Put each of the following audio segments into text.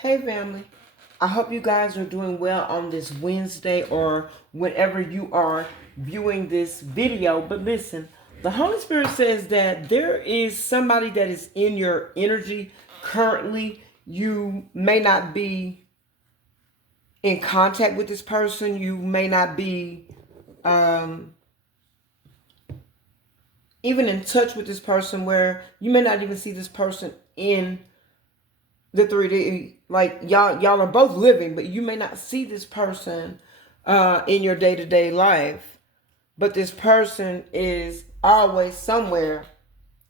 Hey family, I hope you guys are doing well on this Wednesday or whenever you are viewing this video. But listen, the Holy Spirit says that there is somebody that is in your energy currently. You may not be in contact with this person. You may not be um, even in touch with this person, where you may not even see this person in the 3D. Like y'all are both living, but you may not see this person in your day-to-day life. But this person is always somewhere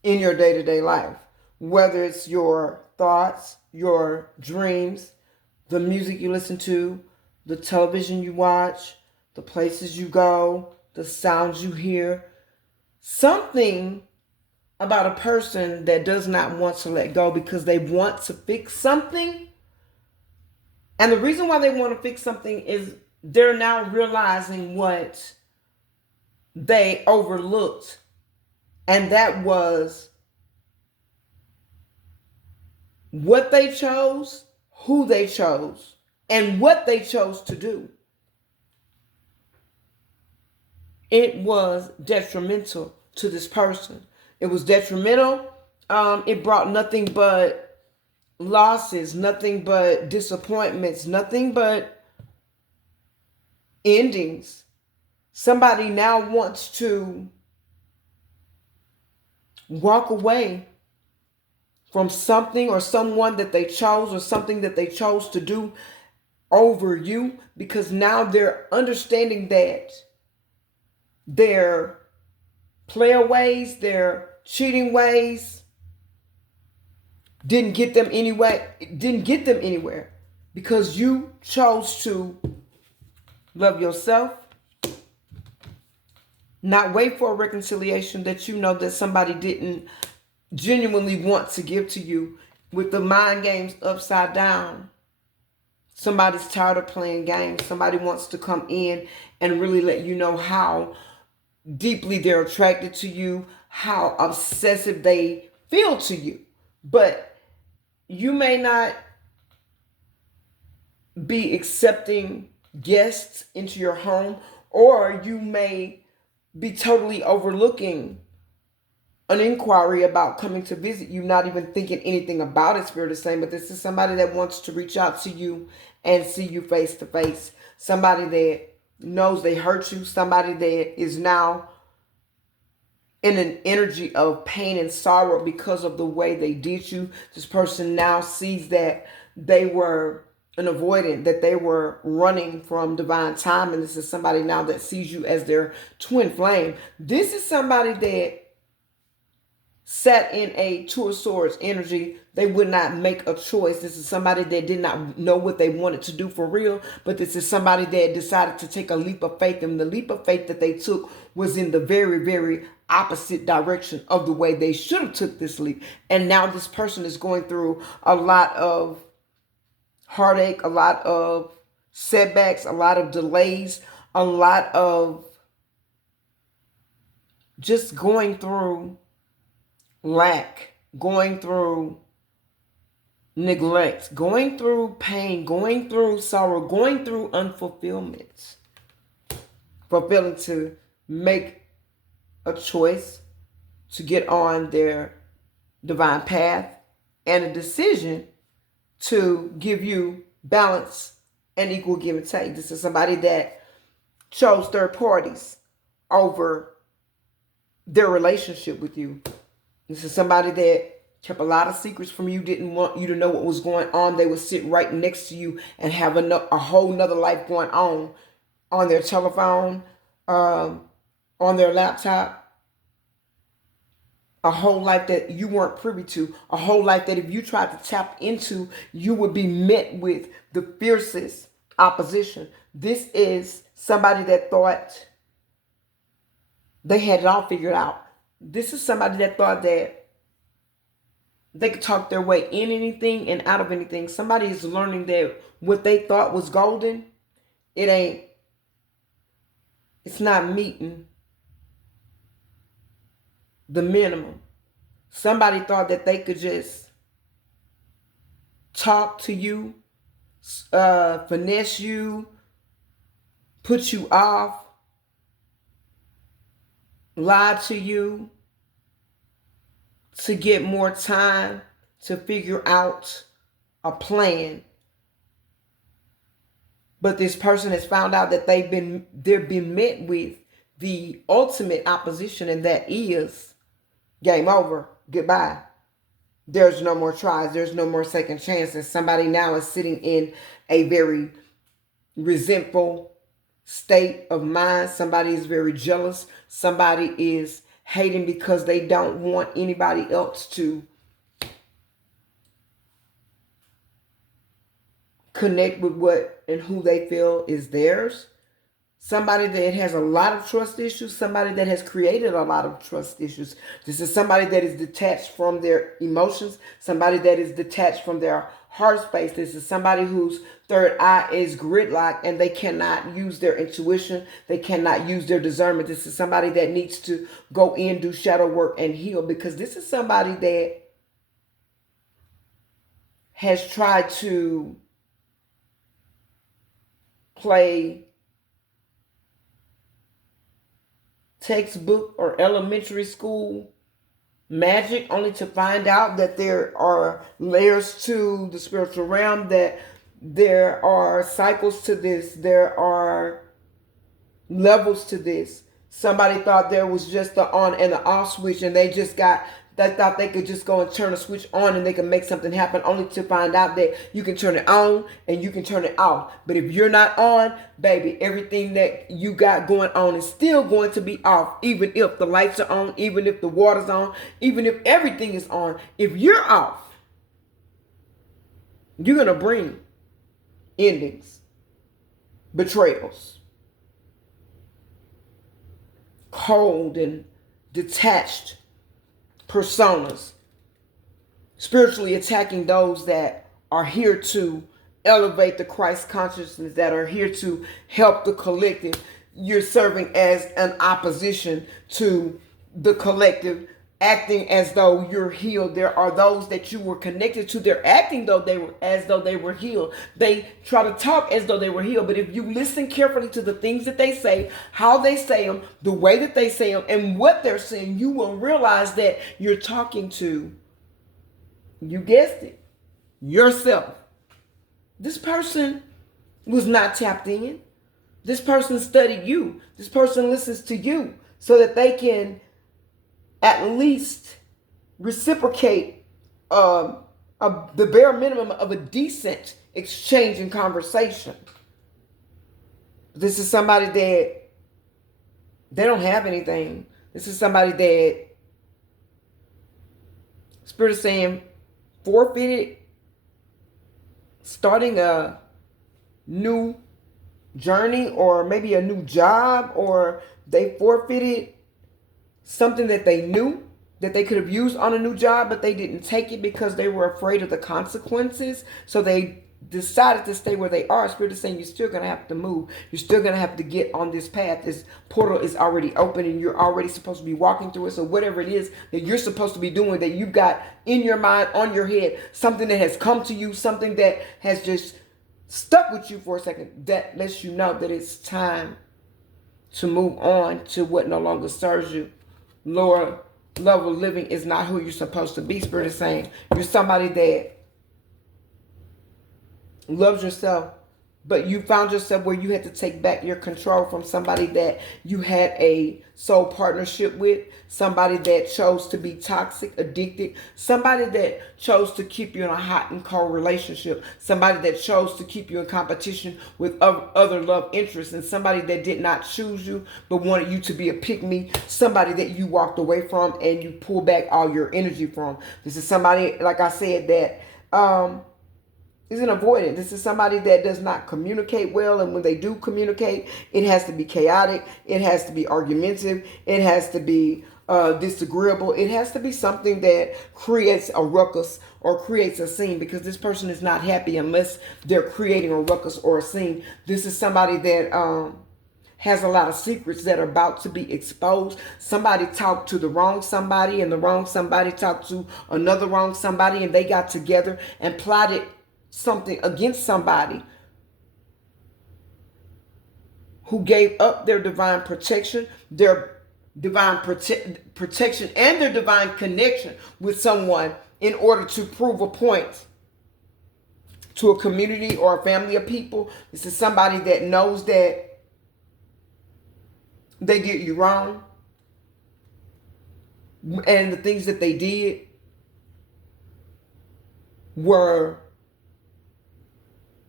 in your day-to-day life. Whether it's your thoughts, your dreams, the music you listen to, the television you watch, the places you go, the sounds you hear. Something about a person that does not want to let go because they want to fix something. And the reason why they want to fix something is they're now realizing what they overlooked. And that was what they chose, who they chose, and what they chose to do. It was detrimental to this person. It was detrimental. It brought nothing but losses, nothing but disappointments, nothing but endings. Somebody now wants to walk away from something or someone that they chose or something that they chose to do over you, because now they're understanding that their player ways, their cheating ways didn't get them anywhere because you chose to love yourself, not wait for a reconciliation that you know that somebody didn't genuinely want to give to you, with the mind games upside down. Somebody's tired of playing games. Somebody wants to come in and really let you know how deeply they're attracted to you, how obsessive they feel to you. But you may not be accepting guests into your home, or you may be totally overlooking an inquiry about coming to visit you, not even thinking anything about it, Spirit is saying. But this is somebody that wants to reach out to you and see you face to face. Somebody that knows they hurt you. Somebody that is now in an energy of pain and sorrow because of the way they did you. This person now sees that they were an avoidant, that they were running from divine time. And this is somebody now that sees you as their twin flame. This is somebody that sat in a Two of Swords energy. They would not make a choice. This is somebody that did not know what they wanted to do for real, but this is somebody that decided to take a leap of faith, and the leap of faith that they took was in the very, very opposite direction of the way they should have took this leap. And now this person is going through a lot of heartache, a lot of setbacks, a lot of delays, a lot of just going through lack, going through neglect, going through pain, going through sorrow, going through unfulfillment, for failing to make a choice to get on their divine path, and a decision to give you balance and equal give and take. This is somebody that chose third parties over their relationship with you. This is somebody that kept a lot of secrets from you, didn't want you to know what was going on. They would sit right next to you and have a whole nother life going on their telephone, on their laptop. A whole life that you weren't privy to. A whole life that if you tried to tap into, you would be met with the fiercest opposition. This is somebody that thought they had it all figured out. This is somebody that thought that they could talk their way in anything and out of anything. Somebody is learning that what they thought was golden, it's not meeting the minimum. Somebody thought that they could just talk to you, finesse you, put you off, lie to you to get more time to figure out a plan. But this person has found out that they've been met with the ultimate opposition, and that is game over, goodbye. There's no more tries. There's no more second chances. Somebody now is sitting in a very resentful state of mind. Somebody is very jealous. Somebody is hating because they don't want anybody else to connect with what and who they feel is theirs. Somebody that has a lot of trust issues, somebody that has created a lot of trust issues. This is somebody that is detached from their emotions, somebody that is detached from their heart space. This is somebody whose third eye is gridlocked and they cannot use their intuition. They cannot use their discernment. This is somebody that needs to go in, do shadow work, and heal, because this is somebody that has tried to play textbook or elementary school magic, only to find out that there are layers to the spiritual realm, that there are cycles to this, there are levels to this. Somebody thought there was just the on and the off switch, and they thought they could just go and turn a switch on and they can make something happen, only to find out that you can turn it on and you can turn it off. But if you're not on, baby, everything that you got going on is still going to be off, even if the lights are on, even if the water's on, even if everything is on. If you're off, you're going to bring endings, betrayals, cold and detached personas, spiritually attacking those that are here to elevate the Christ consciousness, that are here to help the collective. You're serving as an opposition to the collective, acting as though you're healed. There are those that you were connected to. They're acting as though they were healed. They try to talk as though they were healed. But if you listen carefully to the things that they say, how they say them, the way that they say them, and what they're saying, you will realize that you're talking to, you guessed it, yourself. This person was not tapped in. This person studied you. This person listens to you so that they can at least reciprocate the bare minimum of a decent exchange and conversation. This is somebody that they don't have anything. This is somebody that Spirit is saying forfeited, starting a new journey or maybe a new job, or they forfeited something that they knew that they could have used on a new job, but they didn't take it because they were afraid of the consequences. So they decided to stay where they are. Spirit is saying you're still going to have to move. You're still going to have to get on this path. This portal is already open and you're already supposed to be walking through it. So whatever it is that you're supposed to be doing, that you've got in your mind, on your head, something that has come to you, something that has just stuck with you for a second, that lets you know that it's time to move on to what no longer serves you. Lower level living is not who you're supposed to be. Spirit is saying you're somebody that loves yourself, but you found yourself where you had to take back your control from somebody that you had a soul partnership with, somebody that chose to be toxic, addicted, somebody that chose to keep you in a hot and cold relationship, somebody that chose to keep you in competition with other love interests, and somebody that did not choose you but wanted you to be a pick-me, somebody that you walked away from and you pull back all your energy from. This is somebody, like I said, that is an avoidant. This is somebody that does not communicate well, and when they do communicate, it has to be chaotic, it has to be argumentative, it has to be disagreeable, it has to be something that creates a ruckus or creates a scene, because this person is not happy unless they're creating a ruckus or a scene. This is somebody that has a lot of secrets that are about to be exposed. Somebody talked to the wrong somebody, and the wrong somebody talked to another wrong somebody, and they got together and plotted something against somebody who gave up their divine protection, their protection, and their divine connection with someone in order to prove a point to a community or a family of people. This is somebody that knows that they did you wrong, and the things that they did were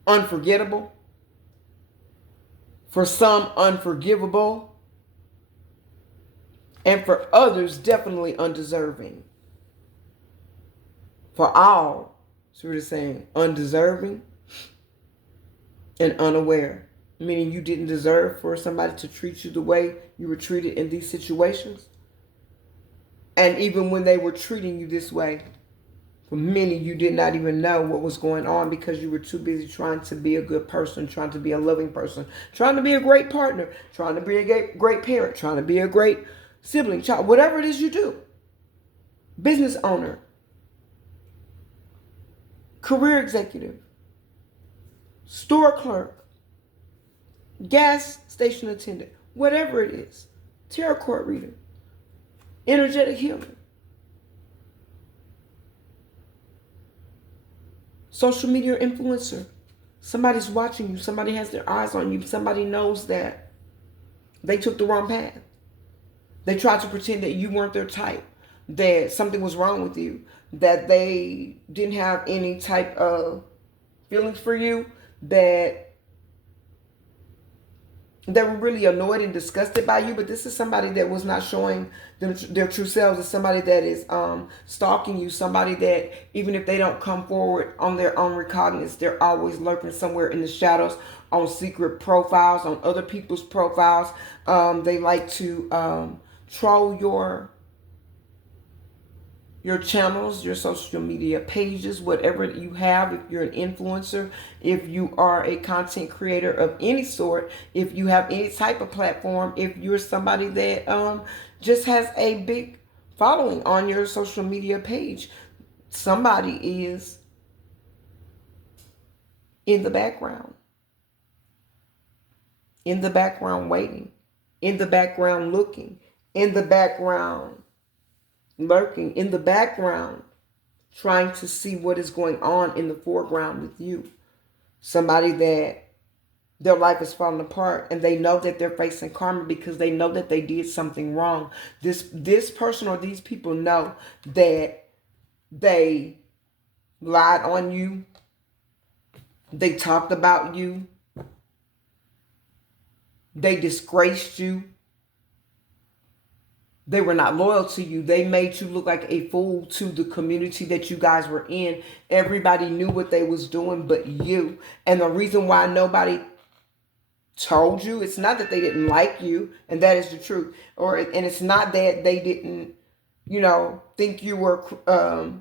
unforgettable, for some unforgivable, and for others definitely undeserving. For all, so we're saying undeserving and unaware, meaning you didn't deserve for somebody to treat you the way you were treated in these situations. And even when they were treating you this way, for many, you did not even know what was going on because you were too busy trying to be a good person, trying to be a loving person, trying to be a great partner, trying to be a great parent, trying to be a great sibling, child, whatever it is you do. Business owner, career executive, store clerk, gas station attendant, whatever it is, tarot card reader, energetic healer, social media influencer. Somebody's watching you. Somebody has their eyes on you. Somebody knows that they took the wrong path. They tried to pretend that you weren't their type, that something was wrong with you, that they didn't have any type of feelings for you, that they were really annoyed and disgusted by you. But this is somebody that was not showing them their true selves. It's somebody that is stalking you, somebody that even if they don't come forward on their own recognizance, they're always lurking somewhere in the shadows, on secret profiles, on other people's profiles. They like to troll your channels, your social media pages, whatever you have. If you're an influencer, if you are a content creator of any sort, if you have any type of platform, if you're somebody that just has a big following on your social media page, somebody is in the background waiting, in the background looking, in the background lurking, in the background trying to see what is going on in the foreground with you. Somebody that their life is falling apart and they know that they're facing karma because they know that they did something wrong. This person or these people know that they lied on you, they talked about you, they disgraced you, they were not loyal to you. They made you look like a fool to the community that you guys were in. Everybody knew what they was doing but you. And the reason why nobody told you, it's not that they didn't like you, and that is the truth. And it's not that they didn't, think you were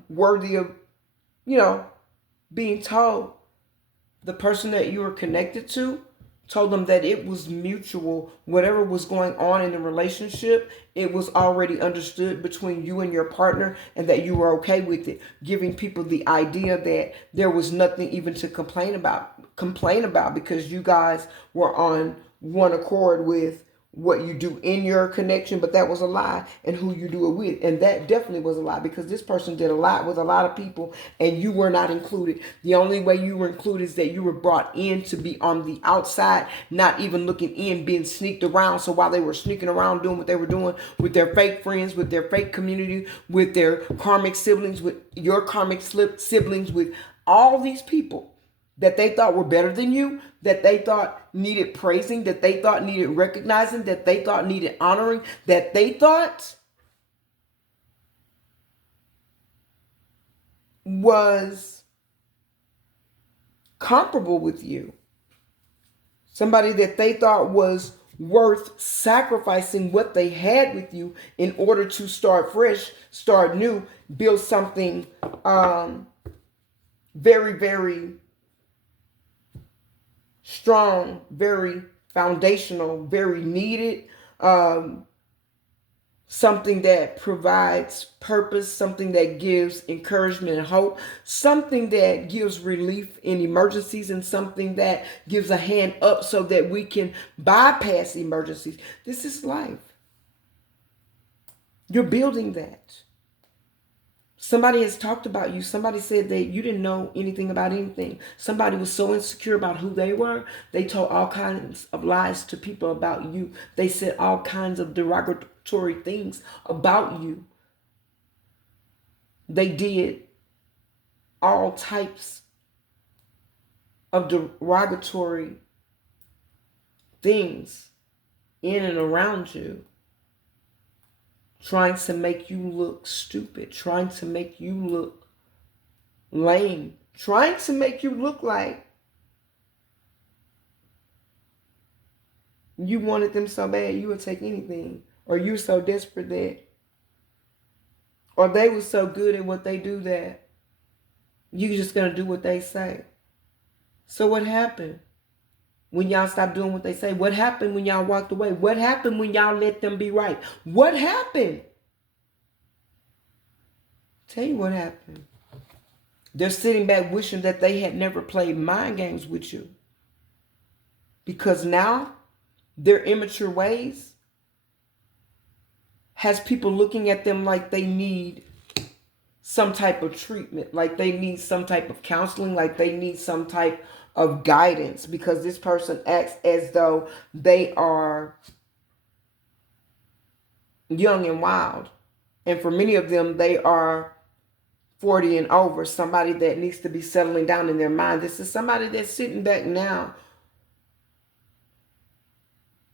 worthy of, being told. The person that you were connected to told them that it was mutual. Whatever was going on in the relationship, it was already understood between you and your partner, and that you were okay with it, giving people the idea that there was nothing even to complain about because you guys were on one accord with what you do in your connection. But that was a lie, and who you do it with. And that definitely was a lie, because this person did a lot with a lot of people and you were not included. The only way you were included is that you were brought in to be on the outside, not even looking in, being sneaked around. So while they were sneaking around doing what they were doing with their fake friends, with their fake community, with their karmic siblings, with your karmic siblings, with all these people that they thought were better than you, that they thought needed praising, that they thought needed recognizing, that they thought needed honoring, that they thought was comparable with you. Somebody that they thought was worth sacrificing what they had with you in order to start fresh, start new, build something very, very strong, very foundational, very needed, something that provides purpose, something that gives encouragement and hope, something that gives relief in emergencies, and something that gives a hand up so that we can bypass emergencies. This is life. You're building that. Somebody has talked about you. Somebody said that you didn't know anything about anything. Somebody was so insecure about who they were, they told all kinds of lies to people about you. They said all kinds of derogatory things about you. They did all types of derogatory things in and around you, trying to make you look stupid, trying to make you look lame, trying to make you look like you wanted them so bad you would take anything, or you were so desperate that, or they were so good at what they do that you're just going to do what they say. So what happened when y'all stopped doing what they say? What happened when y'all walked away? What happened when y'all let them be right? What happened? Tell you what happened. They're sitting back wishing that they had never played mind games with you. Because now their immature ways has people looking at them like they need some type of treatment, like they need some type of counseling, like they need some type of guidance, because this person acts as though they are young and wild. And for many of them, they are 40 and over, somebody that needs to be settling down in their mind. This is somebody that's sitting back now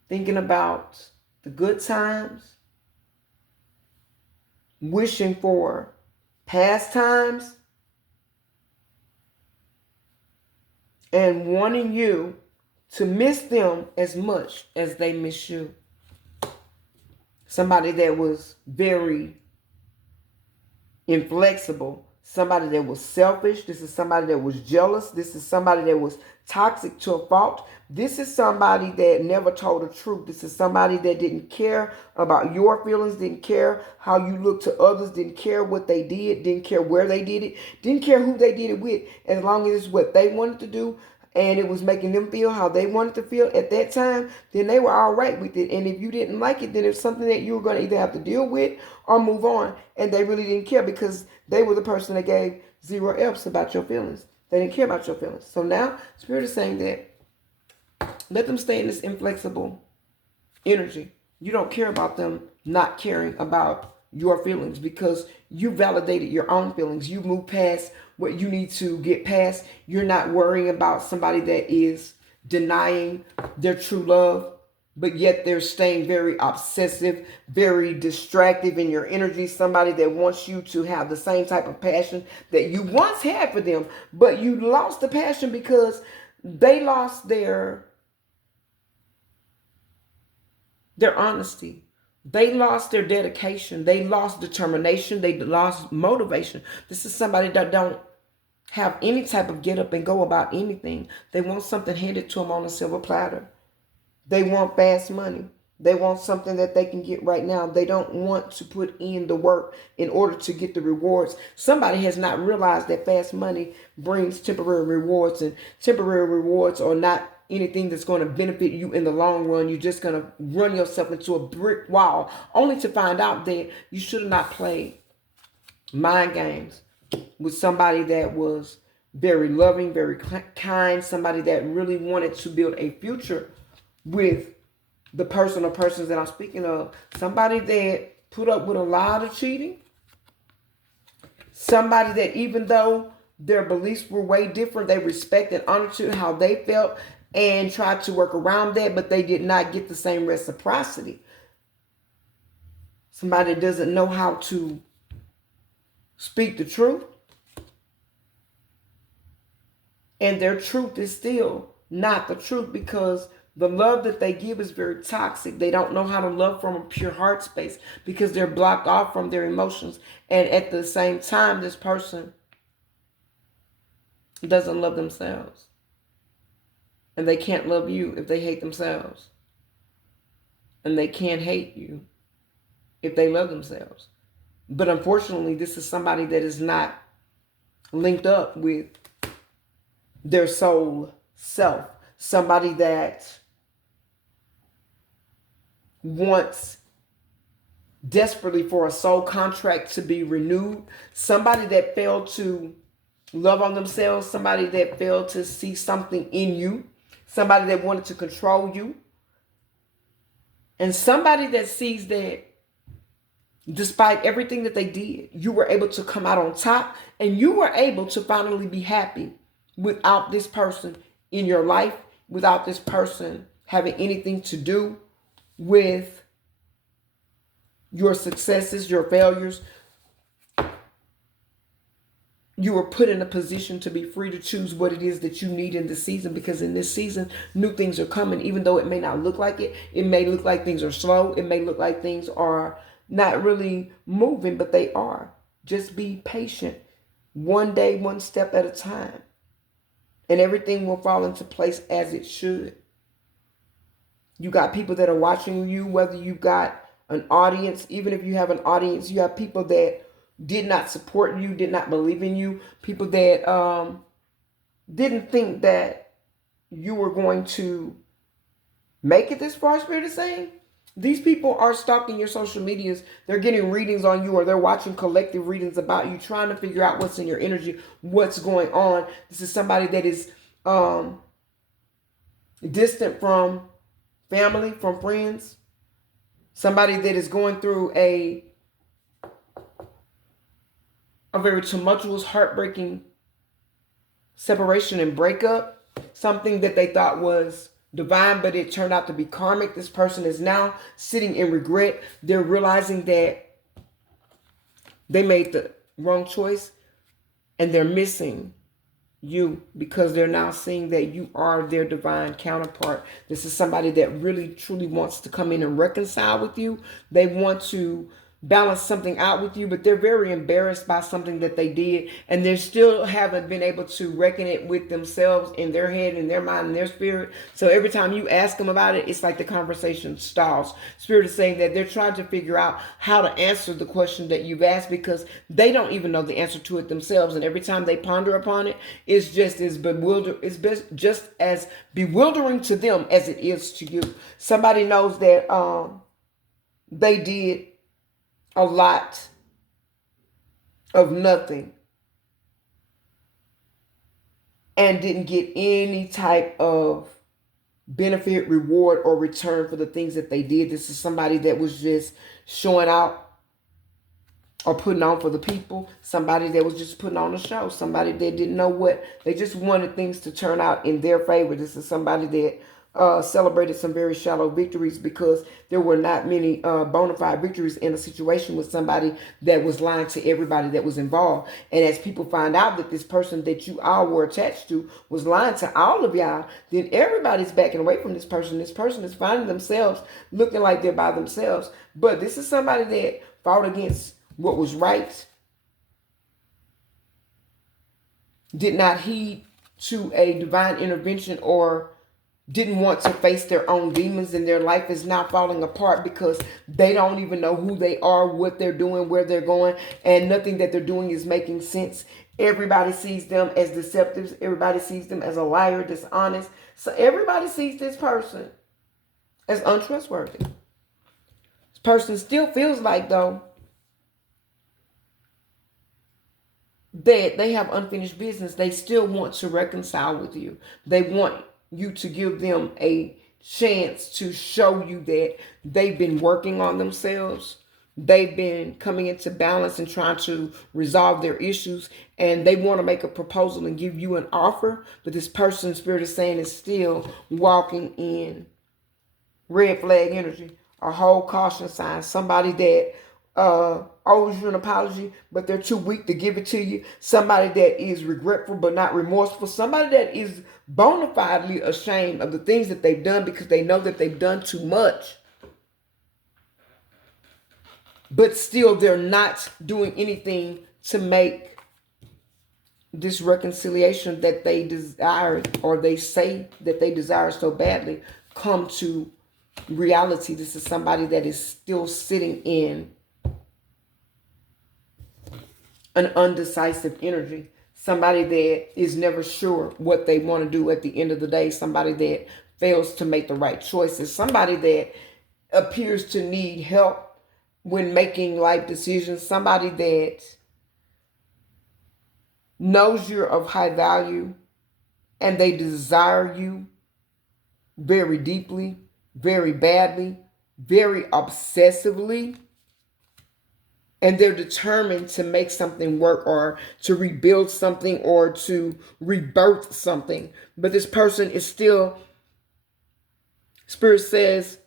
thinking about the good times, wishing for past times, and wanting you to miss them as much as they miss you. Somebody that was very inflexible, somebody that was selfish. This is somebody that was jealous. This is somebody that was toxic to a fault. This is somebody that never told the truth. This is somebody that didn't care about your feelings, didn't care how you looked to others, didn't care what they did, didn't care where they did it, didn't care who they did it with, as long as it's what they wanted to do and it was making them feel how they wanted to feel at that time, then they were all right with it. And if you didn't like it, then it's something that you were going to either have to deal with or move on. And they really didn't care, because they were the person that gave zero F's about your feelings. They didn't care about your feelings. So now Spirit is saying that let them stay in this inflexible energy. You don't care about them not caring about your feelings, because you validated your own feelings. You moved past what you need to get past. You're not worrying about somebody that is denying their true love, but yet they're staying very obsessive, very distractive in your energy. Somebody that wants you to have the same type of passion that you once had for them, but you lost the passion because they lost their honesty. They lost their dedication. They lost determination. They lost motivation. This is somebody that don't have any type of get up and go about anything. They want something handed to them on a silver platter. They want fast money. They want something that they can get right now. They don't want to put in the work in order to get the rewards. Somebody has not realized that fast money brings temporary rewards, and temporary rewards are not anything that's going to benefit you in the long run. You're just going to run yourself into a brick wall, only to find out that you should have not played mind games with somebody that was very loving, very kind, somebody that really wanted to build a future with the person or persons that I'm speaking of. Somebody that put up with a lot of cheating. Somebody that, even though their beliefs were way different, they respected and honored to how they felt and tried to work around that, but they did not get the same reciprocity. Somebody that doesn't know how to speak the truth, and their truth is still not the truth, because the love that they give is very toxic. They don't know how to love from a pure heart space, because they're blocked off from their emotions. And at the same time, this person doesn't love themselves. And they can't love you if they hate themselves. And they can't hate you if they love themselves. But unfortunately, this is somebody that is not linked up with their soul self. Somebody that wants desperately for a soul contract to be renewed. Somebody that failed to love on themselves. Somebody that failed to see something in you. Somebody that wanted to control you. And somebody that sees that despite everything that they did, you were able to come out on top and you were able to finally be happy without this person in your life, without this person having anything to do with your successes, your failures. You were put in a position to be free to choose what it is that you need in this season, because in this season, new things are coming. Even though it may not look like it, it may look like things are slow. It may look like things are not really moving, but they are. Just be patient. One day, one step at a time. And everything will fall into place as it should. You got people that are watching you, whether you got an audience. Even if you have an audience, you have people that did not support you, did not believe in you, people that didn't think that you were going to make it this far, Spirit is saying. These people are stalking your social medias. They're getting readings on you, or they're watching collective readings about you, trying to figure out what's in your energy, what's going on. This is somebody that is distant from family, from friends. Somebody that is going through a very tumultuous, heartbreaking separation and breakup. Something that they thought was divine, but it turned out to be karmic. This person is now sitting in regret. They're realizing that they made the wrong choice, and they're missing you because they're now seeing that you are their divine counterpart. This is somebody that really truly wants to come in and reconcile with you. They want to balance something out with you, but they're very embarrassed by something that they did, and they still haven't been able to reckon it with themselves in their head, in their mind, in their spirit. So every time you ask them about it, it's like the conversation stalls. Spirit is saying that they're trying to figure out how to answer the question that you've asked, because they don't even know the answer to it themselves. And every time they ponder upon it, it's just as just as bewildering to them as it is to you. Somebody knows that they did a lot of nothing and didn't get any type of benefit, reward, or return for the things that they did. This is somebody that was just showing out or putting on for the people. Somebody that was just putting on a show. Somebody that didn't know what, they just wanted things to turn out in their favor. This is somebody that celebrated some very shallow victories, because there were not many bona fide victories in a situation with somebody that was lying to everybody that was involved. And as people find out that this person that you all were attached to was lying to all of y'all, then everybody's backing away from this person. This person is finding themselves looking like they're by themselves. But this is somebody that fought against what was right, did not heed to a divine intervention, or didn't want to face their own demons, and their life is now falling apart because they don't even know who they are, what they're doing, where they're going, and nothing that they're doing is making sense. Everybody sees them as deceptive. Everybody sees them as a liar, dishonest. So everybody sees this person as untrustworthy. This person still feels like, though, that they have unfinished business. They still want to reconcile with you. They want you to give them a chance to show you that they've been working on themselves. They've been coming into balance and trying to resolve their issues, and they want to make a proposal and give you an offer. But this person, Spirit is saying, is still walking in red flag energy, a whole caution sign. Somebody that owes you an apology, but they're too weak to give it to you. Somebody that is regretful but not remorseful. Somebody that is bona fidely ashamed of the things that they've done, because they know that they've done too much. But still, they're not doing anything to make this reconciliation that they desire, or they say that they desire so badly, come to reality. This is somebody that is still sitting in an undecisive energy. Somebody that is never sure what they want to do at the end of the day. Somebody that fails to make the right choices. Somebody that appears to need help when making life decisions. Somebody that knows you're of high value and they desire you very deeply, very badly, very obsessively, and they're determined to make something work or to rebuild something or to rebirth something. But this person is still, Spirit says,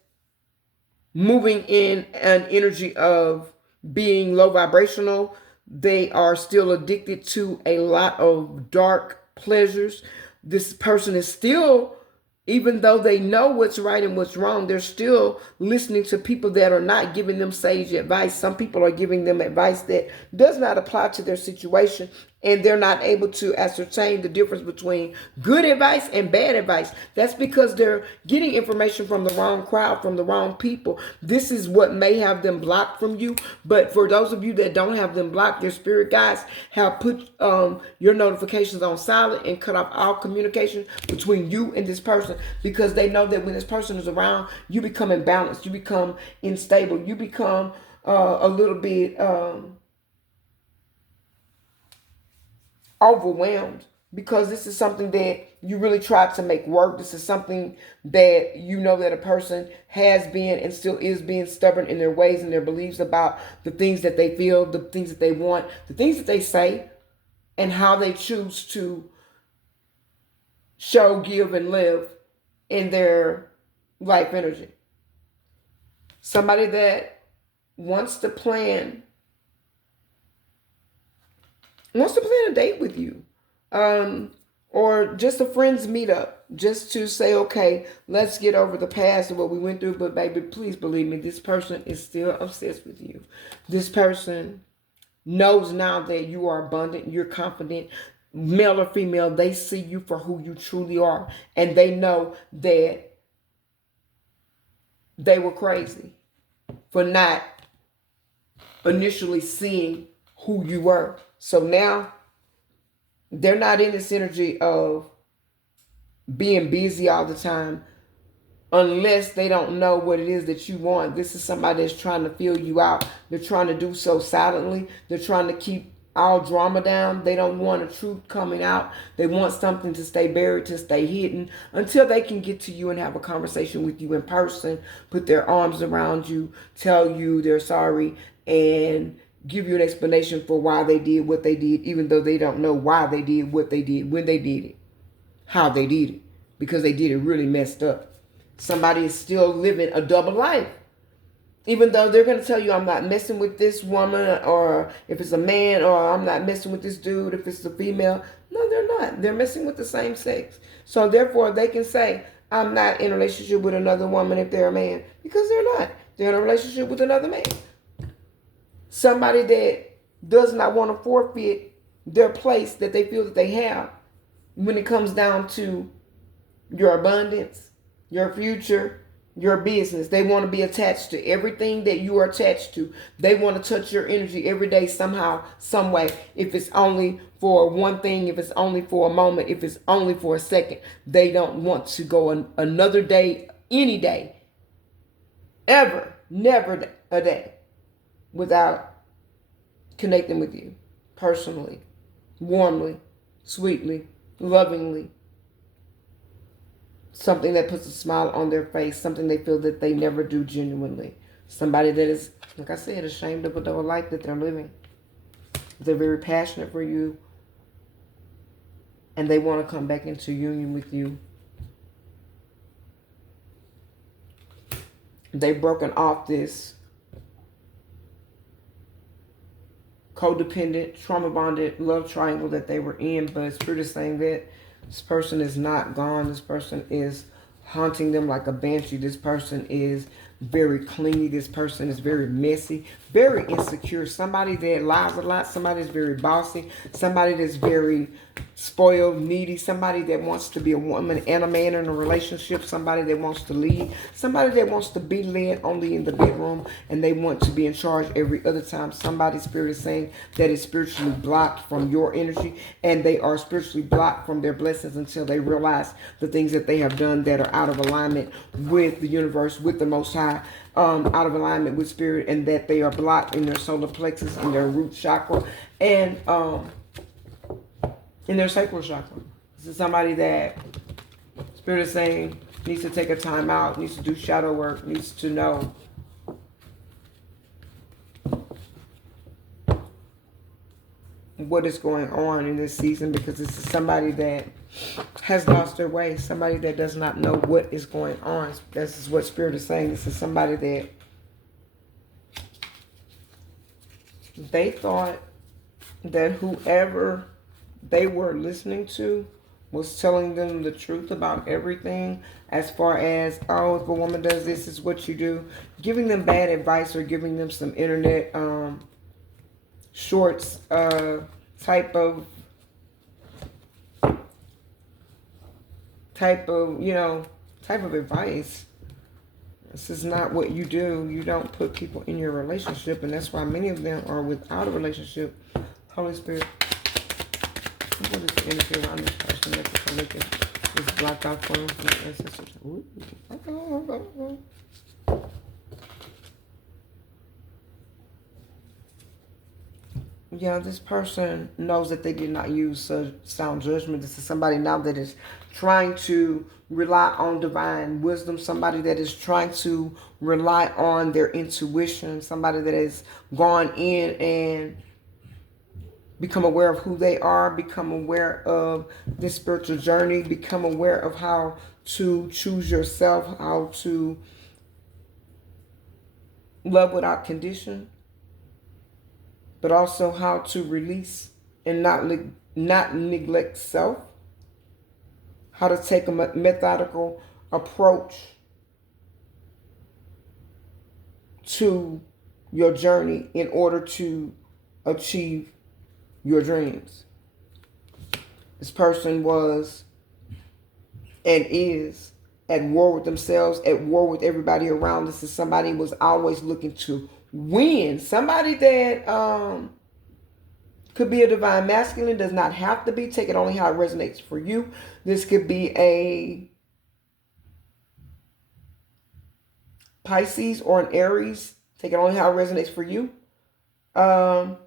moving in an energy of being low vibrational. They are still addicted to a lot of dark pleasures. This person is still, even though they know what's right and what's wrong, they're still listening to people that are not giving them sage advice. Some people are giving them advice that does not apply to their situation, and they're not able to ascertain the difference between good advice and bad advice. That's because they're getting information from the wrong crowd, from the wrong people. This is what may have them blocked from you. But for those of you that don't have them blocked, your spirit guides have put your notifications on silent and cut off all communication between you and this person, because they know that when this person is around, you become imbalanced, you become unstable, you become a little bit overwhelmed, because this is something that you really try to make work. This is something that you know that a person has been and still is being stubborn in their ways and their beliefs about the things that they feel, the things that they want, the things that they say, and how they choose to show, give, and live in their life energy. Somebody that wants to plan a date with you, or just a friends meetup, just to say, okay, let's get over the past of what we went through. But baby, please believe me, this person is still obsessed with you. This person knows now that you are abundant, you're confident, male or female. They see you for who you truly are, and they know that they were crazy for not initially seeing who you were. So now they're not in this energy of being busy all the time unless they don't know what it is that you want. This is somebody that's trying to feel you out. They're trying to do so silently. They're trying to keep all drama down. They don't want a truth coming out. They want something to stay buried, to stay hidden, until they can get to you and have a conversation with you in person, put their arms around you, tell you they're sorry, and give you an explanation for why they did what they did, even though they don't know why they did what they did, when they did it, how they did it, because they did it really messed up. Somebody is still living a double life. Even though they're going to tell you, I'm not messing with this woman, or if it's a man, or I'm not messing with this dude, if it's a female. No, they're not. They're messing with the same sex. So therefore, they can say, I'm not in a relationship with another woman if they're a man, because they're not. They're in a relationship with another man. Somebody that does not want to forfeit their place that they feel that they have when it comes down to your abundance, your future, your business. They want to be attached to everything that you are attached to. They want to touch your energy every day somehow, some way. If it's only for one thing, if it's only for a moment, if it's only for a second. They don't want to go another day, any day, ever, never a day, without connecting with you personally, warmly, sweetly, lovingly. Something that puts a smile on their face, something they feel that they never do genuinely. Somebody that is, like I said, ashamed of the double life that they're living. They're very passionate for you, and they want to come back into union with you. They've broken off this codependent, trauma bonded love triangle that they were in, but Spirit is saying that this person is not gone. This person is haunting them like a banshee. This person is very clingy. This person is very messy, very insecure. Somebody that lies a lot. Somebody that's very bossy. Somebody that's very spoiled, needy, somebody that wants to be a woman and a man in a relationship, somebody that wants to lead, somebody that wants to be led only in the bedroom and they want to be in charge every other time. Somebody's spirit is saying that is spiritually blocked from your energy, and they are spiritually blocked from their blessings until they realize the things that they have done that are out of alignment with the universe, with the Most High, out of alignment with spirit, and that they are blocked in their solar plexus, in their root chakra, and in their sacral chakra. This is somebody that spirit is saying needs to take a time out, needs to do shadow work, needs to know what is going on in this season, because this is somebody that has lost their way, somebody that does not know what is going on. This is what spirit is saying. This is somebody that they thought that whoever they were listening to was telling them the truth about everything, as far as, oh, if a woman does this, is what you do, giving them bad advice or giving them some internet shorts type of advice. This is not what you do. You don't put people in your relationship, and that's why many of them are without a relationship. Holy Spirit, what is the energy around this person that is making this blocked out for them from the ancestors? Ooh. Yeah, this person knows that they did not use sound judgment. This is somebody now that is trying to rely on divine wisdom, somebody that is trying to rely on their intuition, somebody that has gone in and become aware of who they are, become aware of this spiritual journey, become aware of how to choose yourself, how to love without condition, but also how to release and not neglect self, how to take a methodical approach to your journey in order to achieve your dreams. This person was and is at war with themselves, at war with everybody around. This is somebody who was always looking to win. Somebody that could be a divine masculine, does not have to be. Take it only how it resonates for you. This could be a Pisces or an Aries. Take it only how it resonates for you. Or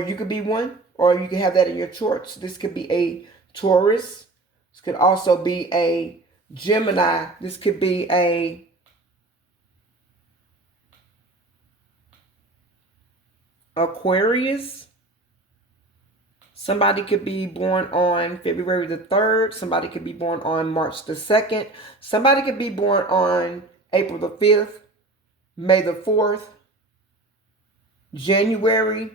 you could be one, or you could have that in your charts. This could be a Taurus. This could also be a Gemini. This could be a Aquarius. Somebody could be born on February the 3rd. Somebody could be born on March the 2nd. Somebody could be born on April the 5th, May the 4th, January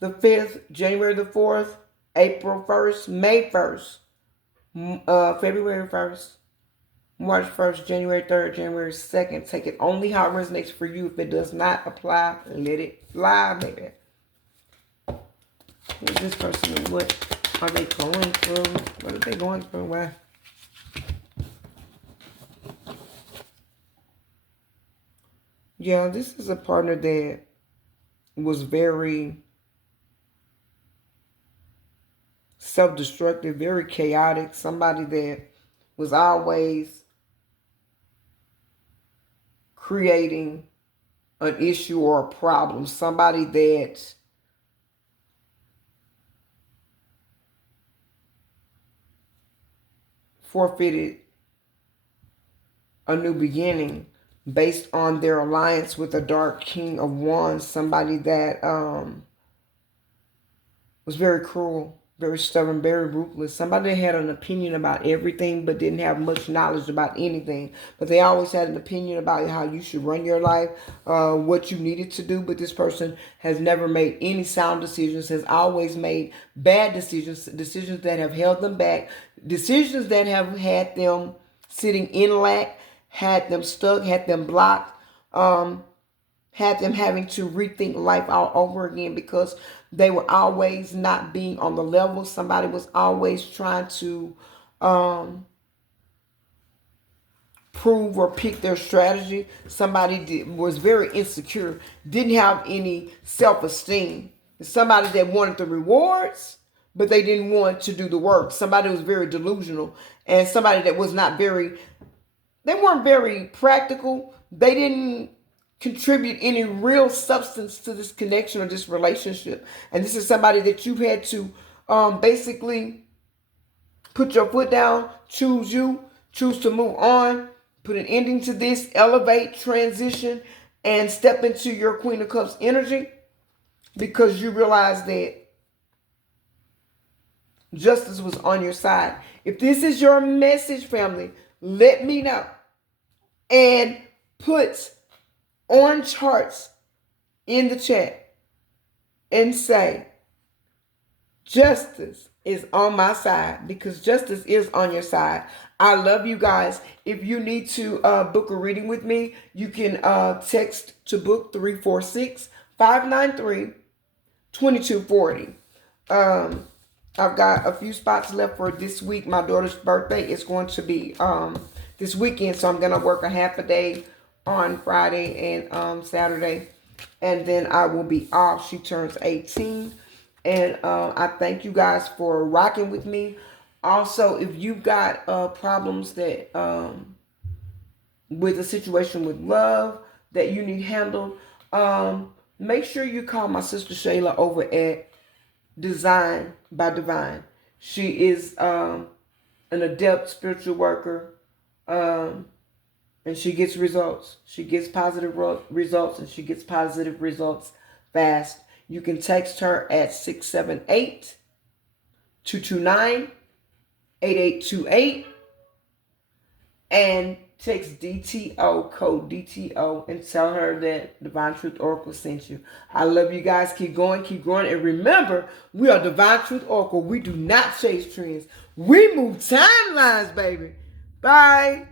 the 5th, January the 4th, April 1st, May 1st, February 1st, March 1st, January 3rd, January 2nd. Take it only how it resonates for you. If it does not apply, let it fly, baby. Who is this person and what are they going through? What are they going through? Why? Yeah, this is a partner that was very self-destructive, very chaotic. Somebody that was always creating an issue or a problem. Somebody that forfeited a new beginning based on their alliance with the Dark King of Wands. Somebody that was very cruel, very stubborn, very ruthless. Somebody that had an opinion about everything but didn't have much knowledge about anything. But they always had an opinion about how you should run your life, what you needed to do. But this person has never made any sound decisions, has always made bad decisions, decisions that have held them back, decisions that have had them sitting in lack, had them stuck, had them blocked, had them having to rethink life all over again, because They were always not being on the level. Somebody was always trying to um, prove or pick their strategy. Was very insecure, didn't have any self-esteem. Somebody that wanted the rewards, but they didn't want to do the work. Somebody was very delusional, and somebody that was not very, they weren't very practical. They didn't contribute any real substance to this connection or this relationship. And this is somebody that you've had to basically put your foot down, choose to move on, put an ending to this, elevate, transition, and step into your Queen of Cups energy, because you realize that justice was on your side. If this is your message, family, let me know. And put orange hearts in the chat and say, justice is on my side, because justice is on your side. I love you guys. If you need to book a reading with me, you can text to book 346-593-2240. I've got a few spots left for this week. My daughter's birthday is going to be this weekend, so I'm going to work a half a day on Friday and Saturday, and then I will be off. She turns 18. And I thank you guys for rocking with me. Also, if you've got problems that with a situation with love that you need handled, make sure you call my sister Shayla over at Design by Divine. She is an adept spiritual worker, and she gets results. She gets positive results, and she gets positive results fast. You can text her at 678-229-8828 and text DTO, code DTO, and tell her that Divine Truth Oracle sent you. I love you guys. Keep going, keep growing. And remember, we are Divine Truth Oracle. We do not chase trends. We move timelines, baby. Bye.